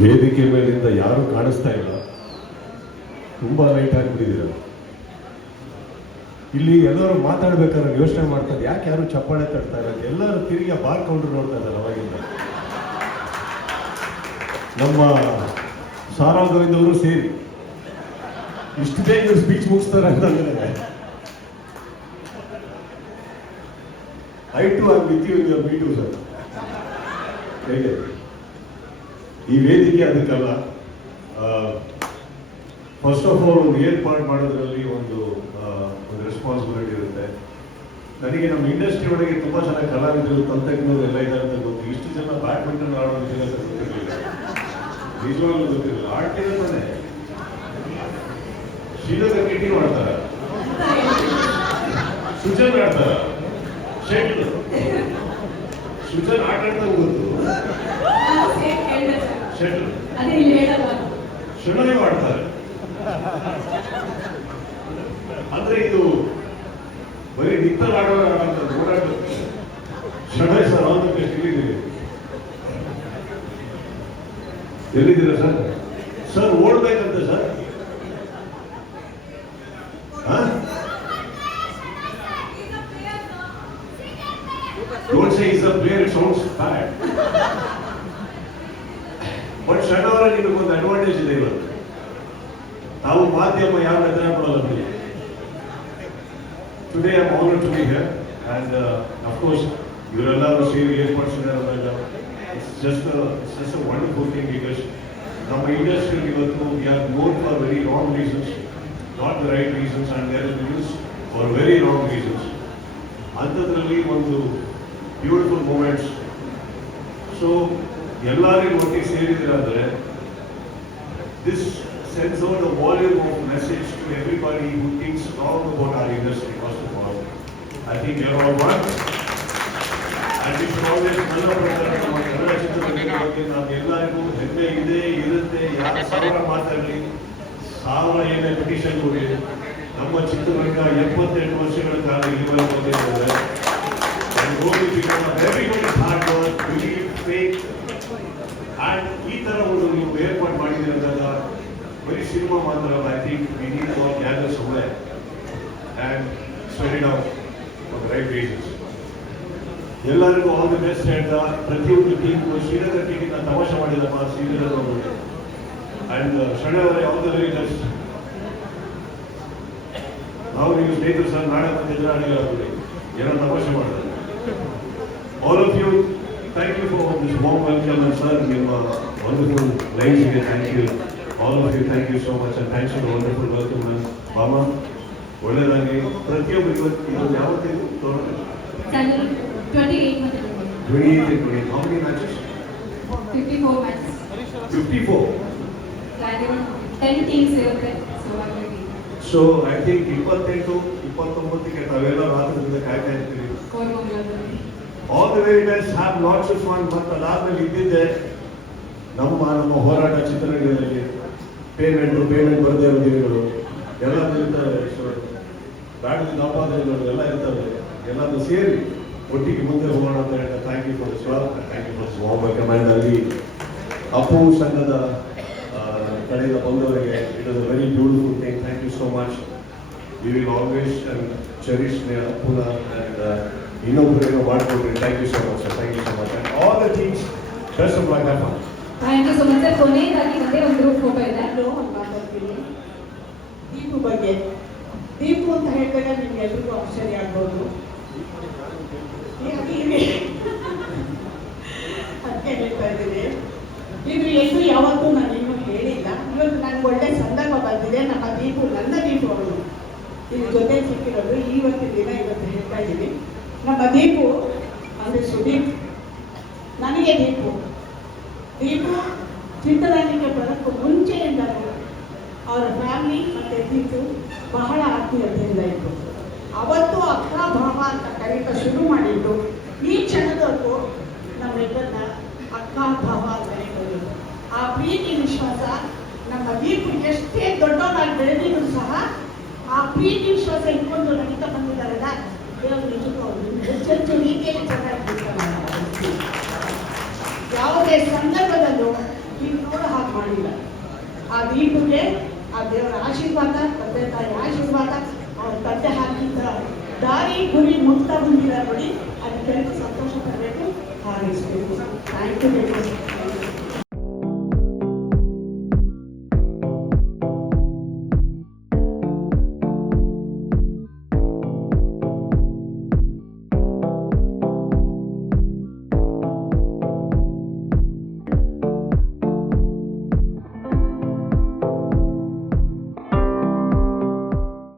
ವೇದಿಕೆ ಮೇಲಿಂದ ಯಾರೂ ಕಾಣಿಸ್ತಾ ಇಲ್ಲ, ತುಂಬಾ ಲೈಟ್ ಆಗಿಬಿಟ್ಟಿದ್ದೀರ. ಇಲ್ಲಿ ಎಲ್ಲರೂ ಮಾತಾಡ್ಬೇಕಾದ್ರೆ ಯೋಚನೆ ಮಾಡ್ತಾರೆ ಯಾಕೆ ಯಾರು ಚಪ್ಪಾಳೆ ತಟ್ತಾ ಇಲ್ಲ? ಎಲ್ಲರೂ ತಿರುಗಿ ಬಾರ್ ಕೌಂಟರ್ ನೋಡ್ತಾ ಇದ್ದಾರೆ ಅವಾಗಿಂದ. ನಮ್ಮ ಸಾರಾ ಗೋವಿಂದ್ ಅವರು ಸೇರಿ. ಇಷ್ಟು ಬೇಗ ಸ್ಪೀಚ್ ಮುಗಿಸ್ತಾರೆ ಅಂತಂದ್ರೆ I too are with you sir ಈ ವೇದಿಕೆ ಅದಕ್ಕಲ್ಲ. ಫಸ್ಟ್ ಆಫ್ ಆಲ್ ಒಂದು ಏರ್ಪಾಡು ಮಾಡೋದ್ರಲ್ಲಿ ಒಂದು ಒಂದು ರೆಸ್ಪಾನ್ಸಿಬಿಲಿಟಿ ಇರುತ್ತೆ. ನನಗೆ ನಮ್ಮ ಇಂಡಸ್ಟ್ರಿ ಒಳಗೆ ತುಂಬ ಜನ ಕಲಾವಿದರು ತಂತ್ರಜ್ಞರು ಎಲ್ಲ ಇದ್ದಾರೆ ಅಂತ ಗೊತ್ತು. ಇಷ್ಟು ಜನ ಬ್ಯಾಡ್ಮಿಂಟನ್ ಆಡೋದಿಲ್ಲ ಅಂತ ಗೊತ್ತಿರಲಿಲ್ಲ. ನಿಜವಾಗ್ಲೂ ಗೊತ್ತಿರಲಿಲ್ಲ. ಆಡ್ತಿರೋ ತಾನೆ? ಶ್ರೀನಗರ್ ಕಿಟ್ಟಿ ಆಡ್ತಾರೆ ಸುಜನ್ ಆಡ್ತಾರ? ಶೆಟ್ಲ್ ಸುಜನ್ ಆಟ ಆಡ್ತಾರೆ ಗೊತ್ತು ಶುಣನೆ ಮಾಡ್ತಾರೆ. ಅಂದ್ರೆ ಇದು ಬರೀ ನಿತ್ತಲ್ ಆಡೋದು ಓಡಾಟ Shenoy sir all the sir ಎಲ್ಲಿದ್ದೀರಾ sir? Sir, ಓಡ್ಬೇಕಂತೆ sir. Don't say he's a player, it sounds bad. But ಅವರ ನಿಮಗೊಂದು ಅಡ್ವಾಂಟೇಜ್ ಇದೆ ಇವತ್ತು ತಾವು ಮಾಧ್ಯಮ ಯಾವ ಹೆದರ ಕೊಡಲ್ಲ ಬಿಡಿ today I honour to be here and of course ಇವರೆಲ್ಲರೂ ಸೇರಿ ಏರ್ಪಡಿಸಿದಾರಲ್ಲ it's just it's just a wonderful thing because ನಮ್ಮ ಇಂಡಸ್ಟ್ರಿಯಲ್ಲಿ ಇವತ್ತು we are more for very wrong reasons not the right reasons and there is for very wrong reasons ಅಂಥದ್ರಲ್ಲಿ ಒಂದು beautiful moments so ಎಲ್ಲರಿಗೂ ಒಟ್ಟಿಗೆ ಸೇರಿದ್ರೆ this sense out a volume of message to everybody who thinks wrong about our industry, first of all. I think you're all one. And we should always ನನ್ನ ಪ್ರಕಾರ ನಮ್ಮ ಕನ್ನಡ ಚಿತ್ರರಂಗದ ಬಗ್ಗೆ ನಾವು ಎಲ್ಲರಿಗೂ ಹೆಮ್ಮೆ ಇದೆ ಇರುತ್ತೆ. ಯಾರು ಸಾವಿರ ಮಾತಾಡಲಿ? ಸಾವಿರ ಏನೇ ಪಿಟಿಷನ್ ಕೊಡಿ. ನಮ್ಮ ಚಿತ್ರರಂಗ ಎಪ್ಪತ್ತೆಂಟು ವರ್ಷಗಳ ಕಾಲ ಇಲ್ಲಿವರೆಗೆ ಬಂದಿದ್ದಾರೆ Very hard work, believe, faith, and ಈ ಥರ ಒಂದು ನೀವು ಏರ್ಪಾಡು ಮಾಡಿದ್ದೀರಿ ಅಂದಾಗ ಬರೀ ಸಿನಿಮಾ ಮಾತ್ರ I think we need for and spend out for right reasons ಎಲ್ಲರಿಗೂ ಆಲ್ ದಿ ಬೆಸ್ಟ್ ಹೇಳ್ತಾ ಪ್ರತಿಯೊಂದು ಟೀಮ್ ಶ್ರೀನಗರ್ ಟೀಮ್ ನಾನು ತಮಾಷೆ ಮಾಡಿದಪ್ಪ ಶ್ರೀನಗರ್ ಅವರು ಆ್ಯಂಡ್ ಶರಣ ಅವರೇ ಆಲ್ ದ ವೆರಿ ನಾವು ಸರ್ ನಾಳೆ ಮತ್ತೆ ಎದುರಾಳಿಗಳಾಗ್ಬಿಡಿ ಏನೋ ತಮಾಷೆ ಮಾಡಿದ್ರೆ. All of you, thank you for this warm welcome and sir, your uh, wonderful lines here, thank you. All of you, thank you so much and thanks for the wonderful welcome and Mama, ಒಳ್ಳೆಯದಾಗಿ ಪ್ರತಿಯೊಬ್ಬರು ಇವತ್ತು ಇದು ಯಾವತ್ತಿಗೂ standard twenty eight ಮತ್ತೆ twenty eight twenty how many matches fifty four matches fifty four ten teams ಇರುತ್ತೆ so ಹಾಗಾಗಿ so I think ಇಪ್ಪತ್ತೆಂಟು ಇಪ್ಪತ್ತೊಂಬತ್ತಕ್ಕೆ ತಾವೆಲ್ಲ ರಾತ್ರಿಯಿಂದ ಕಾಯ್ತಾ ಇರ್ತೀವಿ ಕೋರ್ಮಂಗ್ಲದಲ್ಲಿ all the very best have lots of fun ಮತ್ತು ಅದಾದ್ಮೇಲೆ ಇದ್ದಿದ್ದೆ ನಮ್ಮ ನಮ್ಮ ಹೋರಾಟ ಚಿತ್ರರಂಗದಲ್ಲಿ ಪೇಮೆಂಟು ಪೇಮೆಂಟ್ ಬರದೇ ಇರೋ ದಿನಗಳು ಎಲ್ಲ ಇರ್ತವೆ ಸೊ ಬ್ಯಾಡದ ದಾಪಾದಗಳು ಎಲ್ಲ ಇರ್ತಾರೆ. ಎಲ್ಲಾನು ಸೇರಿ ಒಟ್ಟಿಗೆ ಮುಂದೆ ಹೋಗೋಣ ಅಂತ ಹೇಳ್ತಾ ಥ್ಯಾಂಕ್ ಯು ಫಾರ್ ಸ್ವಾಲ್ ಥ್ಯಾಂಕ್ ಯು ಫಾರ್ ವೆಲ್ಕಮ್ ಅಲ್ಲಿ ಅಪ್ಪು ಸಂಘದ ಕಡೆಯಿಂದ ಬಂದವರಿಗೆ it is a very beautiful thing thank you so much we will always cherish ಅಪ್ಪುನ and ಇನ್ನೊಬ್ಬರೇನೋ ಮಾಡಿಕೊಡ್ರಿ thank you so much thank you so much and all the things best of luck ಅಪ್ಪ thank you so much sir ಕೊನೆಯದಾಗಿ ಒಂದೇ ಒಂದು group photo ಇದೆ ನಾನು ಒಂದು ಮಾತಾಡ್ತೀನಿ ದೀಪು ಬಗ್ಗೆ ದೀಪು ಅಂತ ಹೇಳಿದಾಗ ನಿಮ್ಗೆ ಎಲ್ರಿಗೂ ಆಶ್ಚರ್ಯ ಆಗ್ಬೋದು ಅದಕ್ಕೆ ಹೇಳ್ತಾ ಇದ್ದೀನಿ ಇದು ಎಂದು ಯಾವತ್ತೂ ನಾನು ಇನ್ನೂ ಹೇಳಿಲ್ಲ ಇವತ್ತು ನನಗೆ ಒಳ್ಳೆ ಸಂದರ್ಭ ಬಂದಿದೆ ನಮ್ಮ ದೀಪು ನನ್ನ ದೀಪು ಅವಳು ಇದು ಜೊತೆ ಸಿಕ್ಕಿರೋದು ಇವತ್ತಿನ ದಿನ ಇವತ್ತು ಹೇಳ್ತಾ ಇದ್ದೀನಿ. ನಮ್ಮ ದೀಪು, ಅಂದರೆ ಸುದೀಪ್, ನನಗೆ ದೀಪು. ದೀಪು ಚಿತ್ರರಂಗಕ್ಕೆ ಬರೋಕ್ಕೂ ಮುಂಚೆಯಿಂದ ಅವರ ಫ್ಯಾಮಿಲಿ ಮತ್ತು ದೀಪು ಬಹಳ ಆತ್ಮೀಯತೆಯಿಂದ ಇತ್ತು ಅವತ್ತು ಅಕ್ಕ, ಭಾವ ಅಂತ ಕರೀತ ಶುರು ಮಾಡಿದ್ದು, ಈ ಕ್ಷಣದವರೆಗೂ ನಮ್ಮೆಲ್ಲರನ್ನ ಅಕ್ಕ, ಭಾವ ಅಂತ ಕರೀಬೋದು ಆ ಪ್ರೀತಿ ವಿಶ್ವಾಸ ನಮ್ಮ ದೀಪು ಎಷ್ಟೇ ದೊಡ್ಡವನಾಗಿ ಬೆಳೆದಿದ್ರು ಸಹ ಆ ಪ್ರೀತಿ ವಿಶ್ವಾಸ ಇಟ್ಕೊಂಡು ನಡೀತಾ ಬಂದಿದ್ದಾರಲ್ಲ ದೇವರು ನಿಜಕ್ಕೂ ಹೆಚ್ಚೆಚ್ಚು ರೀತಿಯಲ್ಲಿ ಚೆನ್ನಾಗಿ ಯಾವುದೇ ಸಂದರ್ಭದಲ್ಲೂ ನೀವು ನೋಡೋ ಆ ದೀಪಕ್ಕೆ ಆ ದೇವರ ಆಶೀರ್ವಾದ, ತಂದೆ ತಾಯಿ ಆಶೀರ್ವಾದ, ಅವ್ರ ತಂದೆ ಹಾಕಿದ್ದ ದಾರಿ, ಗುರಿ, ಮುಕ್ತ ಬಂದಿದ್ದಾರೆ ನೋಡಿ ಅದಕ್ಕೆ ಸಂತೋಷ ಪಡಬೇಕು, ಹಾರೈಸಬೇಕು. Thank you